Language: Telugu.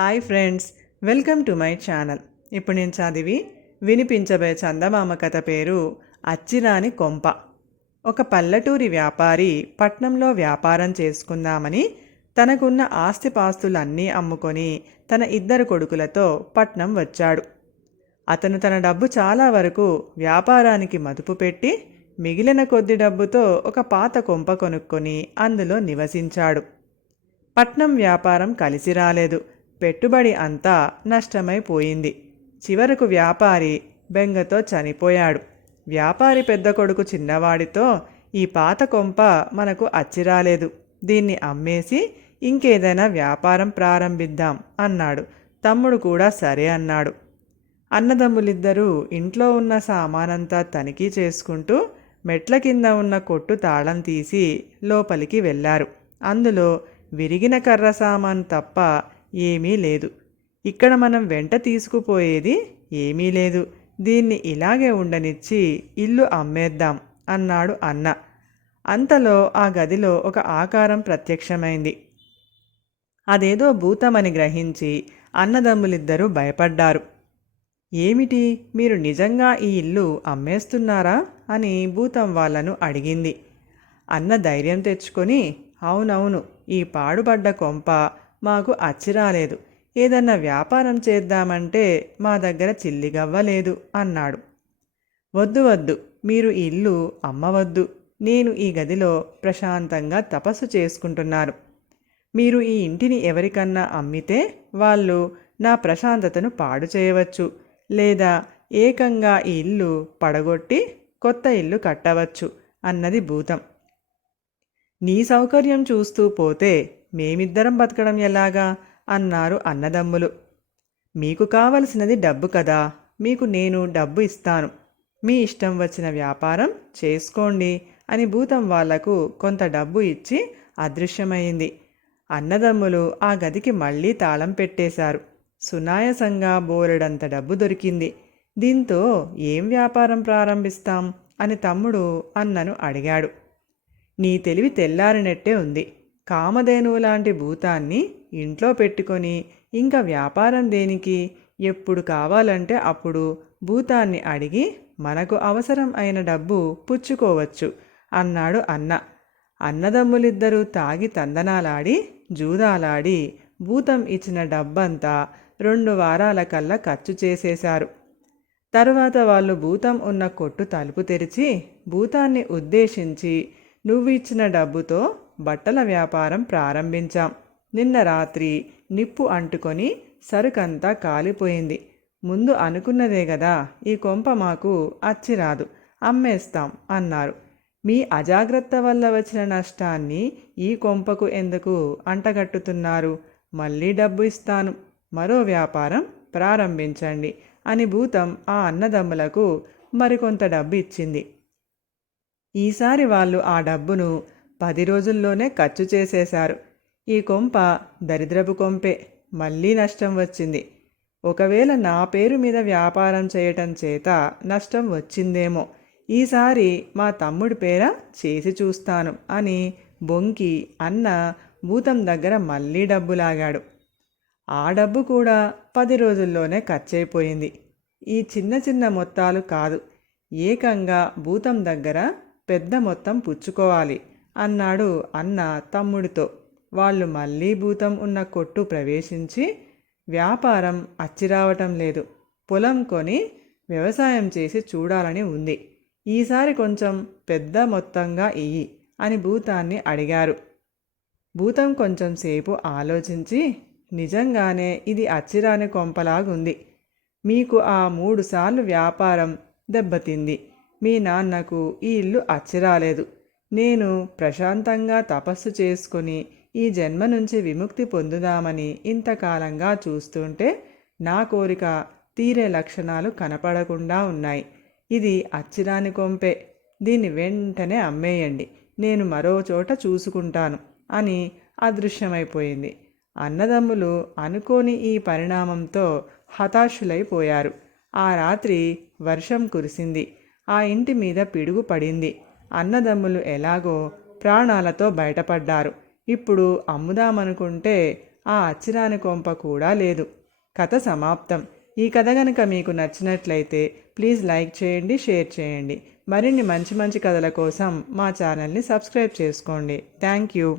Hi friends welcome to my channel. ఇప్పుడు నేను చదివి వినిపించబోయే చందమామ కథ పేరు అచ్చిరాని కొంప. ఒక పల్లెటూరి వ్యాపారి పట్నంలో వ్యాపారం చేసుకుందామని తనకున్న ఆస్తిపాస్తులన్నీ అమ్ముకొని తన ఇద్దరు కొడుకులతో పట్నం వచ్చాడు. అతను తన డబ్బు చాలా వరకు వ్యాపారానికి మదుపు పెట్టి మిగిలిన కొద్ది డబ్బుతో ఒక పాత కొంప కొనుక్కొని అందులో నివసించాడు. పట్నం వ్యాపారం కలిసి రాలేదు. పెట్టుబడి అంతా నష్టమైపోయింది. చివరకు వ్యాపారి బెంగతో చనిపోయాడు. వ్యాపారి పెద్ద కొడుకు చిన్నవాడితో ఈ పాత కొంప మనకు అచ్చిరాలేదు దీన్ని అమ్మేసి ఇంకేదైనా వ్యాపారం ప్రారంభిద్దాం అన్నాడు. తమ్ముడు కూడా సరే అన్నాడు. అన్నదమ్ములిద్దరూ ఇంట్లో ఉన్న సామానంతా తనిఖీ చేసుకుంటూ మెట్ల కింద ఉన్న కొట్టు తాళం తీసి లోపలికి వెళ్ళారు. అందులో విరిగిన కర్ర సామాన్ తప్ప ఏమీ లేదు. ఇక్కడ మనం వెంట తీసుకుపోయేది ఏమీ లేదు. దీన్ని ఇలాగే ఉండనిచ్చి ఇల్లు అమ్మేద్దాం అన్నాడు అన్న. అంతలో ఆ గదిలో ఒక ఆకారం ప్రత్యక్షమైంది. అదేదో భూతమని గ్రహించి అన్నదమ్ములిద్దరూ భయపడ్డారు. ఏమిటి? మీరు నిజంగా ఈ ఇల్లు అమ్మేస్తున్నారా? అని భూతం వాళ్ళను అడిగింది. అన్న ధైర్యం తెచ్చుకొని అవునవును ఈ పాడుపడ్డ కొంప మాకు అచ్చిరాలేదు ఏదన్నా వ్యాపారం చేద్దామంటే మా దగ్గర చిల్లిగవ్వలేదు అన్నాడు. వద్దు వద్దు మీరు ఈ ఇల్లు అమ్మవద్దు. నేను ఈ గదిలో ప్రశాంతంగా తపస్సు చేసుకుంటున్నాను. మీరు ఈ ఇంటిని ఎవరికన్నా అమ్మితే వాళ్ళు నా ప్రశాంతతను పాడు చేయవచ్చు. లేదా ఏకంగా ఈ ఇల్లు పడగొట్టి కొత్త ఇల్లు కట్టవచ్చు అన్నది భూతం. నీ సౌకర్యం చూస్తూ పోతే మేమిద్దరం బతకడం ఎలాగా? అన్నారు అన్నదమ్ములు. మీకు కావలసినది డబ్బు కదా? మీకు నేను డబ్బు ఇస్తాను. మీ ఇష్టం వచ్చిన వ్యాపారం చేసుకోండి అని భూతం వాళ్ళకు కొంత డబ్బు ఇచ్చి అదృశ్యమైంది. అన్నదమ్ములు ఆ గదికి మళ్ళీ తాళం పెట్టేశారు. సునాయసంగా బోలెడంత డబ్బు దొరికింది. దీంతో ఏం వ్యాపారం ప్రారంభిస్తాం? అని తమ్ముడు అన్నను అడిగాడు. నీ తెలివి తెల్లారినట్టే ఉంది. కామధేనువు లాంటి భూతాన్ని ఇంట్లో పెట్టుకొని ఇంకా వ్యాపారం దేనికి? ఎప్పుడు కావాలంటే అప్పుడు భూతాన్ని అడిగి మనకు అవసరం అయిన డబ్బు పుచ్చుకోవచ్చు అన్నాడు అన్న. అన్నదమ్ములిద్దరూ తాగి తందనాలాడి జూదాలాడి భూతం ఇచ్చిన డబ్బంతా రెండు వారాల కల్లా ఖర్చు చేసేశారు. తరువాత వాళ్ళు భూతం ఉన్న కొట్టు తలుపు తెరిచి భూతాన్ని ఉద్దేశించి నువ్వు ఇచ్చిన డబ్బుతో బట్టల వ్యాపారం ప్రారంభించాం. నిన్న రాత్రి నిప్పు అంటుకొని సరుకంతా కాలిపోయింది. ముందు అనుకున్నదే కదా ఈ కొంప మాకు అచ్చిరాదు అమ్మేస్తాం అన్నారు. మీ అజాగ్రత్త వల్ల వచ్చిన నష్టాన్ని ఈ కొంపకు ఎందుకు అంటగట్టుతున్నారు? మళ్ళీ డబ్బు ఇస్తాను మరో వ్యాపారం ప్రారంభించండి అని భూతం ఆ అన్నదమ్ములకు మరికొంత డబ్బు ఇచ్చింది. ఈసారి వాళ్ళు ఆ డబ్బును పది రోజుల్లోనే ఖర్చు చేసేశారు. ఈ కొంప దరిద్రపు కొంపే. మళ్ళీ నష్టం వచ్చింది. ఒకవేళ నా పేరు మీద వ్యాపారం చేయటం చేత నష్టం వచ్చిందేమో. ఈసారి మా తమ్ముడి పేర చేసి చూస్తాను అని బొంకి అన్న భూతం దగ్గర మళ్ళీ డబ్బు లాగాడు. ఆ డబ్బు కూడా పది రోజుల్లోనే ఖర్చయిపోయింది. ఈ చిన్న చిన్న మొత్తాలు కాదు. ఏకంగా భూతం దగ్గర పెద్ద మొత్తం పుచ్చుకోవాలి. అన్నాడు అన్న తమ్ముడితో. వాళ్ళు మళ్ళీ భూతం ఉన్న కొట్టు ప్రవేశించి వ్యాపారం అచ్చిరావటం లేదు. పొలం కొని వ్యవసాయం చేసి చూడాలని ఉంది. ఈసారి కొంచెం పెద్ద మొత్తంగా ఇయ్యి అని భూతాన్ని అడిగారు. భూతం కొంచెం సేపు ఆలోచించి నిజంగానే ఇది అచ్చిరాని కొంపలాగుంది. మీకు ఆ మూడుసార్లు వ్యాపారం దెబ్బతింది. మీ నాన్నకు ఈ ఇల్లు అచ్చిరాలేదు. నేను ప్రశాంతంగా తపస్సు చేసుకుని ఈ జన్మ నుంచి విముక్తి పొందుదామని ఇంతకాలంగా చూస్తుంటే నా కోరిక తీరే లక్షణాలు కనపడకుండా ఉన్నాయి. ఇది అచ్చిరాని కొంపే. దీన్ని వెంటనే అమ్మేయండి. నేను మరో చోట చూసుకుంటాను అని అదృశ్యమైపోయింది. అన్నదమ్ములు అనుకోని ఈ పరిణామంతో హతాశులైపోయారు. ఆ రాత్రి వర్షం కురిసింది. ఆ ఇంటి మీద పిడుగు పడింది. అన్నదమ్ములు ఎలాగో ప్రాణాలతో బయటపడ్డారు. ఇప్పుడు అమ్ముదామనుకుంటే ఆ అచ్చిరాని కొంప కూడా లేదు. కథ సమాప్తం. ఈ కథ కనుక మీకు నచ్చినట్లయితే ప్లీజ్ లైక్ చేయండి షేర్ చేయండి. మరిన్ని మంచి మంచి కథల కోసం మా ఛానల్ని సబ్స్క్రైబ్ చేసుకోండి. Thank you.